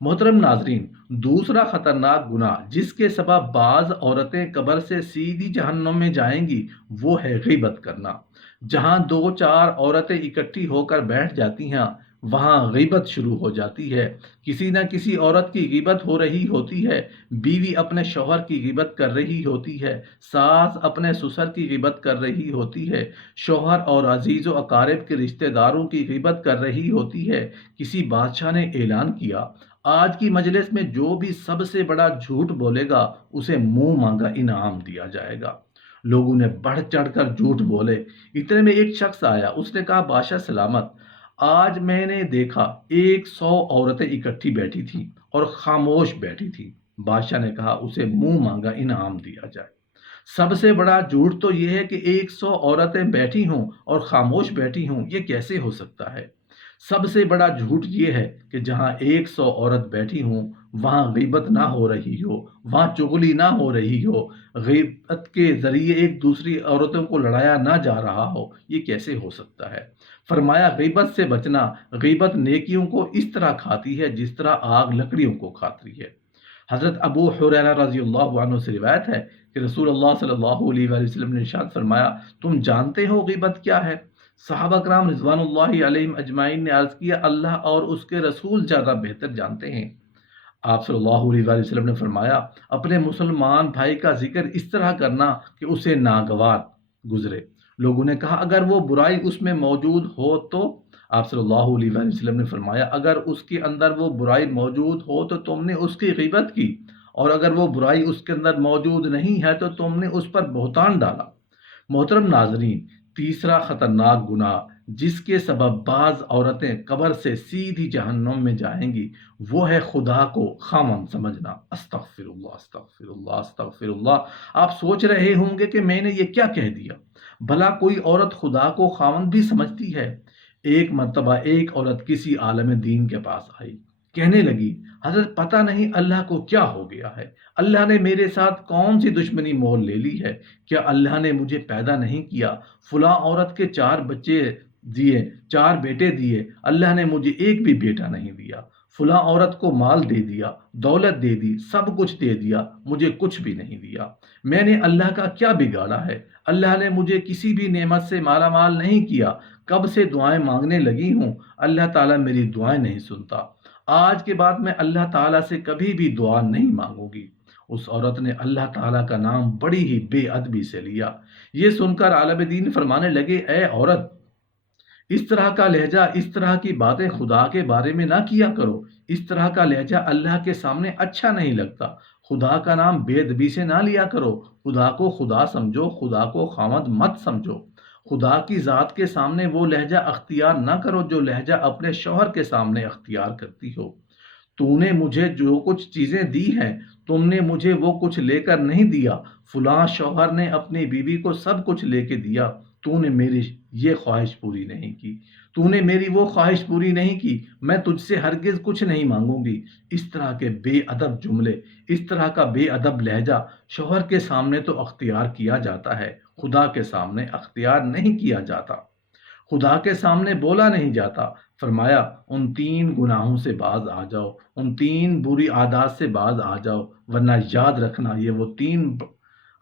محترم ناظرین، دوسرا خطرناک گناہ جس کے سبب بعض عورتیں قبر سے سیدھی جہنم میں جائیں گی، وہ ہے غیبت کرنا۔ جہاں دو چار عورتیں اکٹھی ہو کر بیٹھ جاتی ہیں، وہاں غیبت شروع ہو جاتی ہے۔ کسی نہ کسی عورت کی غیبت ہو رہی ہوتی ہے، بیوی اپنے شوہر کی غیبت کر رہی ہوتی ہے، ساس اپنے سسر کی غیبت کر رہی ہوتی ہے، شوہر اور عزیز و اقارب کے رشتہ داروں کی غیبت کر رہی ہوتی ہے۔ کسی بادشاہ نے اعلان کیا، آج کی مجلس میں جو بھی سب سے بڑا جھوٹ بولے گا، اسے منہ مانگا انعام دیا جائے گا۔ لوگوں نے بڑھ چڑھ کر جھوٹ بولے۔ اتنے میں ایک شخص آیا، اس نے کہا، بادشاہ سلامت، آج میں نے دیکھا 100 عورتیں اکٹھی بیٹھی تھیں اور خاموش بیٹھی تھیں۔ بادشاہ نے کہا، اسے منہ مانگا انعام دیا جائے۔ سب سے بڑا جھوٹ تو یہ ہے کہ 100 عورتیں بیٹھی ہوں اور خاموش بیٹھی ہوں، یہ کیسے ہو سکتا ہے؟ سب سے بڑا جھوٹ یہ ہے کہ جہاں 100 عورت بیٹھی ہوں، وہاں غیبت نہ ہو رہی ہو، وہاں چغلی نہ ہو رہی ہو، غیبت کے ذریعے ایک دوسری عورتوں کو لڑایا نہ جا رہا ہو، یہ کیسے ہو سکتا ہے؟ فرمایا، غیبت سے بچنا، غیبت نیکیوں کو اس طرح کھاتی ہے جس طرح آگ لکڑیوں کو کھاتی ہے۔ حضرت ابو حریرہ رضی اللہ عنہ سے روایت ہے کہ رسول اللہ صلی اللہ علیہ وآلہ وسلم نے ارشاد فرمایا، تم جانتے ہو غیبت کیا ہے؟ صحابہ کرام رضوان اللہ علیہم اجمعین نے عرض کیا، اللہ اور اس کے رسول زیادہ بہتر جانتے ہیں۔ آپ صلی اللہ علیہ وآلہ وسلم نے فرمایا، اپنے مسلمان بھائی کا ذکر اس طرح کرنا کہ اسے ناگوار گزرے۔ لوگوں نے کہا، اگر وہ برائی اس میں موجود ہو تو؟ آپ صلی اللہ علیہ وآلہ وسلم نے فرمایا، اگر اس کے اندر وہ برائی موجود ہو تو تم نے اس کی غیبت کی، اور اگر وہ برائی اس کے اندر موجود نہیں ہے تو تم نے اس پر بہتان ڈالا۔ محترم ناظرین، تیسرا خطرناک گناہ جس کے سبب بعض عورتیں قبر سے سیدھی جہنم میں جائیں گی، وہ ہے خدا کو خامند سمجھنا۔ استغفر اللہ، استغفر اللہ، استغفر اللہ۔ آپ سوچ رہے ہوں گے کہ میں نے یہ کیا کہہ دیا؟ بھلا کوئی عورت خدا کو خامند بھی سمجھتی ہے؟ ایک مرتبہ ایک عورت کسی عالم دین کے پاس آئی، کہنے لگی، حضرت پتہ نہیں اللہ کو کیا ہو گیا ہے، اللہ نے میرے ساتھ کون سی دشمنی مول لے لی ہے؟ کیا اللہ نے مجھے پیدا نہیں کیا؟ فلاں عورت کے 4 بچے دیے، 4 بیٹے دیے، اللہ نے مجھے ایک بھی بیٹا نہیں دیا۔ فلاں عورت کو مال دے دیا، دولت دے دی، سب کچھ دے دیا، مجھے کچھ بھی نہیں دیا۔ میں نے اللہ کا کیا بگاڑا ہے؟ اللہ نے مجھے کسی بھی نعمت سے مالا مال نہیں کیا۔ کب سے دعائیں مانگنے لگی ہوں، اللہ تعالیٰ میری دعائیں نہیں سنتا۔ آج کے بعد میں اللہ تعالیٰ سے کبھی بھی دعا نہیں مانگوں گی۔ اس عورت نے اللہ تعالیٰ کا نام بڑی ہی بے ادبی سے لیا۔ یہ سن کر عالم دین فرمانے لگے، اے عورت، اس طرح کا لہجہ، اس طرح کی باتیں خدا کے بارے میں نہ کیا کرو۔ اس طرح کا لہجہ اللہ کے سامنے اچھا نہیں لگتا۔ خدا کا نام بے ادبی سے نہ لیا کرو۔ خدا کو خدا سمجھو، خدا کو خامد مت سمجھو۔ خدا کی ذات کے سامنے وہ لہجہ اختیار نہ کرو جو لہجہ اپنے شوہر کے سامنے اختیار کرتی ہو۔ تو نے مجھے جو کچھ چیزیں دی ہیں، تم نے مجھے وہ کچھ لے کر نہیں دیا۔ فلاں شوہر نے اپنی بیوی کو سب کچھ لے کے دیا، تو نے میری یہ خواہش پوری نہیں کی۔ تو نے میری وہ خواہش پوری نہیں کی، میں تجھ سے ہرگز کچھ نہیں مانگوں گی۔ اس طرح کے بے ادب جملے، اس طرح کا بے ادب لہجہ شوہر کے سامنے تو اختیار کیا جاتا ہے، خدا کے سامنے اختیار نہیں کیا جاتا، خدا کے سامنے بولا نہیں جاتا۔ فرمایا، ان 3 گناہوں سے باز آ جاؤ، ان 3 بری عادات سے باز آ جاؤ، ورنہ یاد رکھنا یہ وہ 3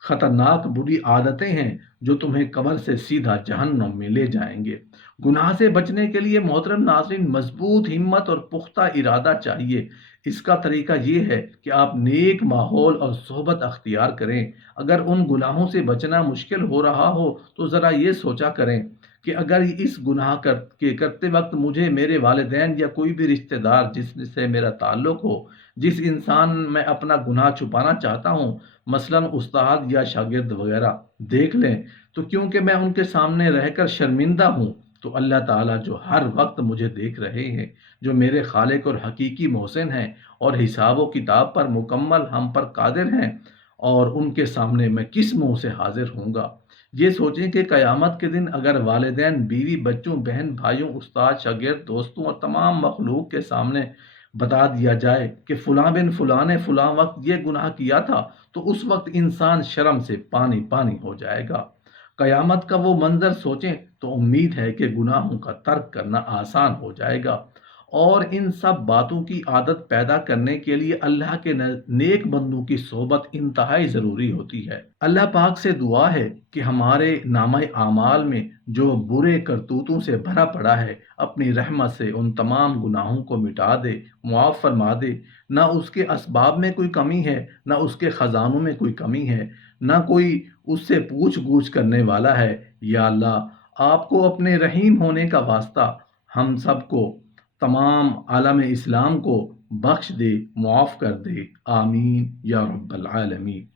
خطرناک بری عادتیں ہیں جو تمہیں قبر سے سیدھا جہنم میں لے جائیں گے۔ گناہ سے بچنے کے لیے محترم ناظرین مضبوط ہمت اور پختہ ارادہ چاہیے۔ اس کا طریقہ یہ ہے کہ آپ نیک ماحول اور صحبت اختیار کریں۔ اگر ان گناہوں سے بچنا مشکل ہو رہا ہو تو ذرا یہ سوچا کریں کہ اگر اس گناہ کرتے وقت مجھے میرے والدین یا کوئی بھی رشتہ دار جس سے میرا تعلق ہو، جس انسان میں اپنا گناہ چھپانا چاہتا ہوں، مثلاً استاد یا شاگرد وغیرہ، دیکھ لیں تو کیونکہ میں ان کے سامنے رہ کر شرمندہ ہوں، تو اللہ تعالیٰ جو ہر وقت مجھے دیکھ رہے ہیں، جو میرے خالق اور حقیقی محسن ہیں اور حساب و کتاب پر مکمل ہم پر قادر ہیں، اور ان کے سامنے میں کس منہ سے حاضر ہوں گا؟ یہ سوچیں کہ قیامت کے دن اگر والدین، بیوی، بچوں، بہن، بھائیوں، استاد، شاگرد، دوستوں اور تمام مخلوق کے سامنے بتا دیا جائے کہ فلاں بن فلاں نے فلاں وقت یہ گناہ کیا تھا، تو اس وقت انسان شرم سے پانی پانی ہو جائے گا۔ قیامت کا وہ منظر سوچیں تو امید ہے کہ گناہوں کا ترک کرنا آسان ہو جائے گا، اور ان سب باتوں کی عادت پیدا کرنے کے لیے اللہ کے نیک بندوں کی صحبت انتہائی ضروری ہوتی ہے۔ اللہ پاک سے دعا ہے کہ ہمارے نامہ اعمال میں جو برے کرتوتوں سے بھرا پڑا ہے اپنی رحمت سے ان تمام گناہوں کو مٹا دے، معاف فرما دے۔ نہ اس کے اسباب میں کوئی کمی ہے، نہ اس کے خزانوں میں کوئی کمی ہے، نہ کوئی اس سے پوچھ گچھ کرنے والا ہے۔ یا اللہ، آپ کو اپنے رحیم ہونے کا واسطہ ہم سب کو، تمام عالم اسلام کو بخش دے، معاف کر دے، آمین یا رب العالمین۔